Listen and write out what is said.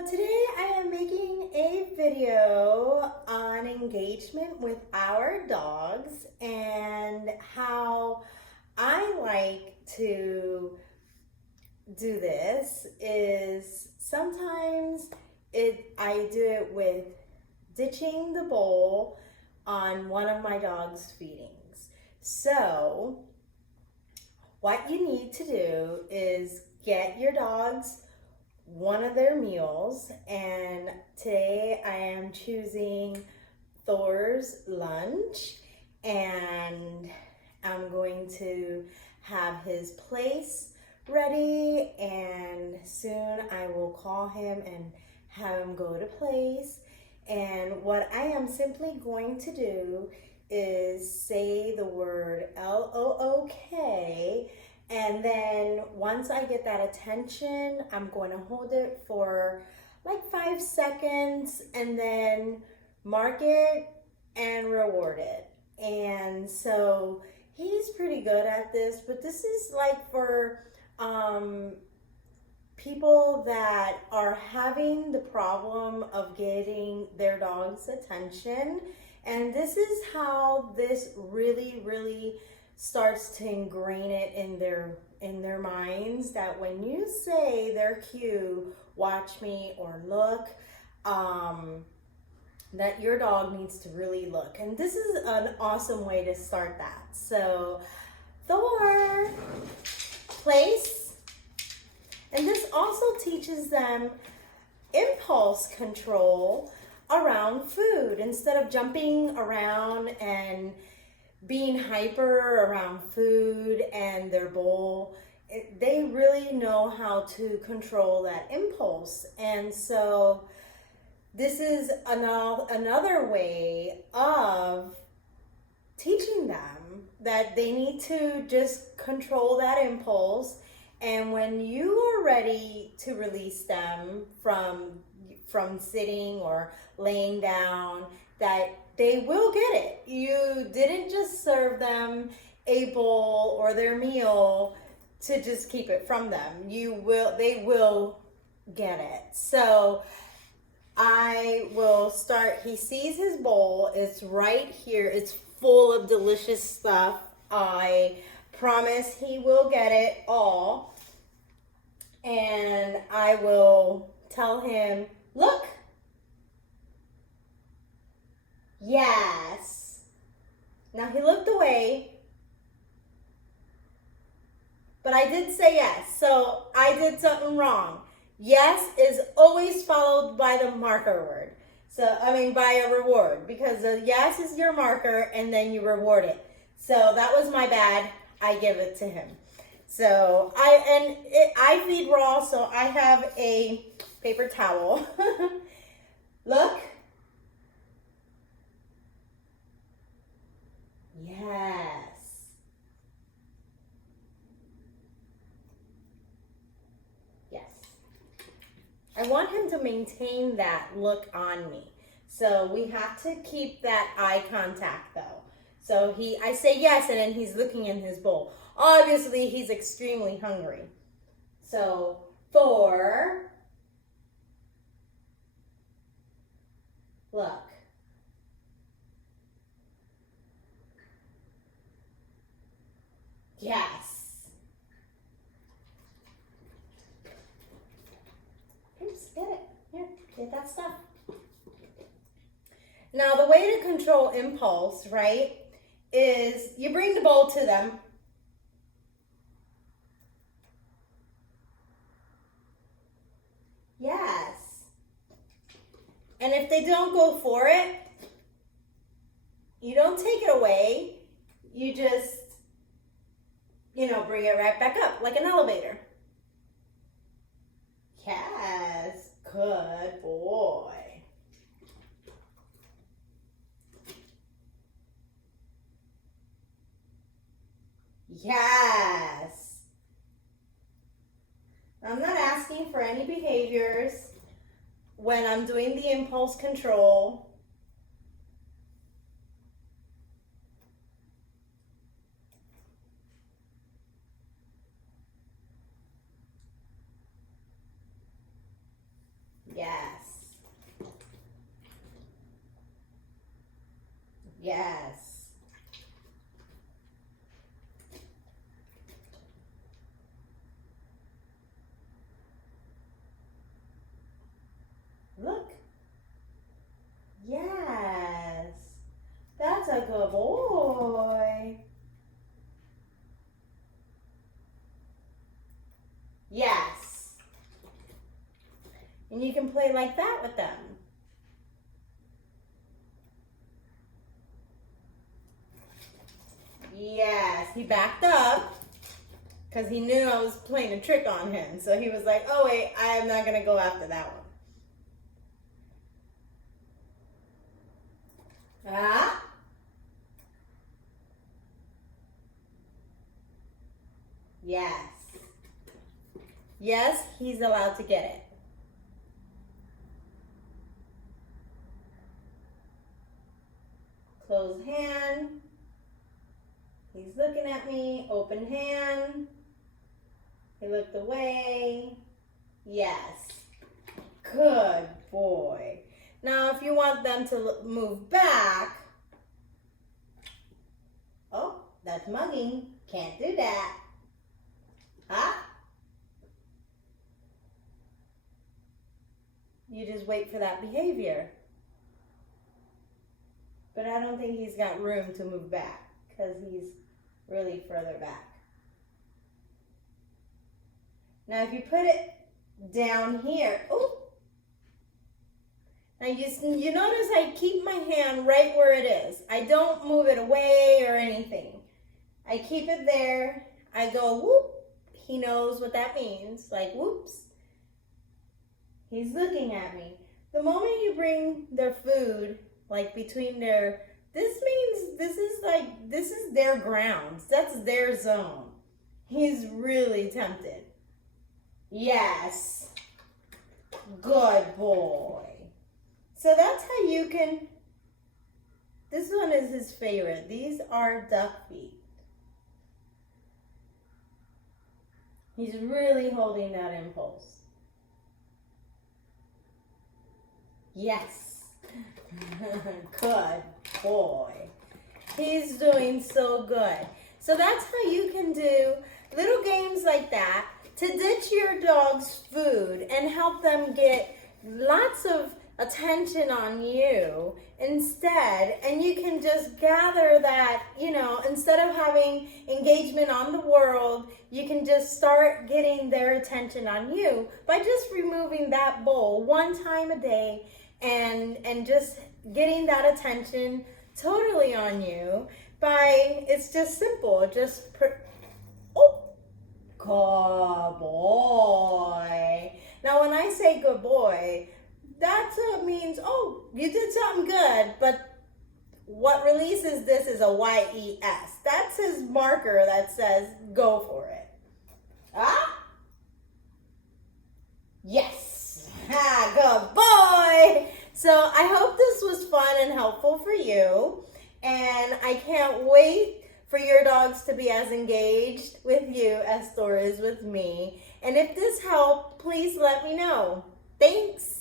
So today I am making a video on engagement with our dogs and how I like to do this is sometimes I do it with ditching the bowl on one of my dog's feedings. So what you need to do is get your dogs one of their meals, and today I am choosing Thor's lunch, and I'm going to have his place ready, and soon I will call him and have him go to place. And what I am simply going to do is say the word L-O-O-K, and then once I get that attention, I'm going to hold it for like 5 seconds and then mark it and reward it. And so he's pretty good at this, but this is like for people that are having the problem of getting their dog's attention. And this is how this really starts to ingrain it in their minds, that when you say their cue, watch me or look, that your dog needs to really look. And this is an awesome way to start that. So Thor, place. And this also teaches them impulse control around food. Instead of jumping around and being hyper around food and their bowl, they really know how to control that impulse. And so this is another way of teaching them that they need to just control that impulse. And when you are ready to release them from sitting or laying down, that they will get it. You didn't just serve them a bowl or their meal to just keep it from them. They will get it. So I will start. He sees his bowl. It's right here. It's full of delicious stuff. I promise he will get it all. And I will tell him, look. Yes. Now he looked away, but I did say yes. So I did something wrong. Yes is always followed by the marker word. By a reward, because the yes is your marker and then you reward it. So that was my bad. I give it to him. So I feed raw, so I have a paper towel. Look. Yes. Yes. I want him to maintain that look on me. So we have to keep that eye contact though. So I say yes, and then he's looking in his bowl. Obviously, he's extremely hungry. So Thor, look. Yes. Oops, get it. Here, get that stuff. Now, the way to control impulse, right, is you bring the bowl to them. Yes. And if they don't go for it, you don't take it away. You just bring it right back up like an elevator. Yes, good boy. Yes. I'm not asking for any behaviors when I'm doing the impulse control. Yes. And you can play like that with them. Yes, he backed up because he knew I was playing a trick on him. So he was like, oh wait, I'm not going to go after that one. Ah. Yes. Yes, he's allowed to get it. Closed hand. He's looking at me. Open hand. He looked away. Yes. Good boy. Now, if you want them to move back. Oh, that's mugging. Can't do that. Huh? You just wait for that behavior. But I don't think he's got room to move back because he's really further back. Now if you put it down here, oh, now you notice I keep my hand right where it is. I don't move it away or anything. I keep it there. I go whoop. He knows what that means, like whoops. He's looking at me. The moment you bring their food, like between their, this means this is their grounds. That's their zone. He's really tempted. Yes. Good boy. So that's how you can, this one is his favorite. These are duck feet. He's really holding that impulse. Yes. Good boy. He's doing so good. So that's how you can do little games like that to ditch your dog's food and help them get lots of attention on you instead. And you can just gather that, instead of having engagement on the world, you can just start getting their attention on you by just removing that bowl one time a day and just getting that attention totally on you by, it's just simple, just, good boy. Now when I say good boy, that means, oh, you did something good, but what releases this is a Y-E-S. That's his marker that says, go for it. Ah? Yes. Ha, good boy. So I hope this was fun and helpful for you. And I can't wait for your dogs to be as engaged with you as Thor is with me. And if this helped, please let me know. Thanks.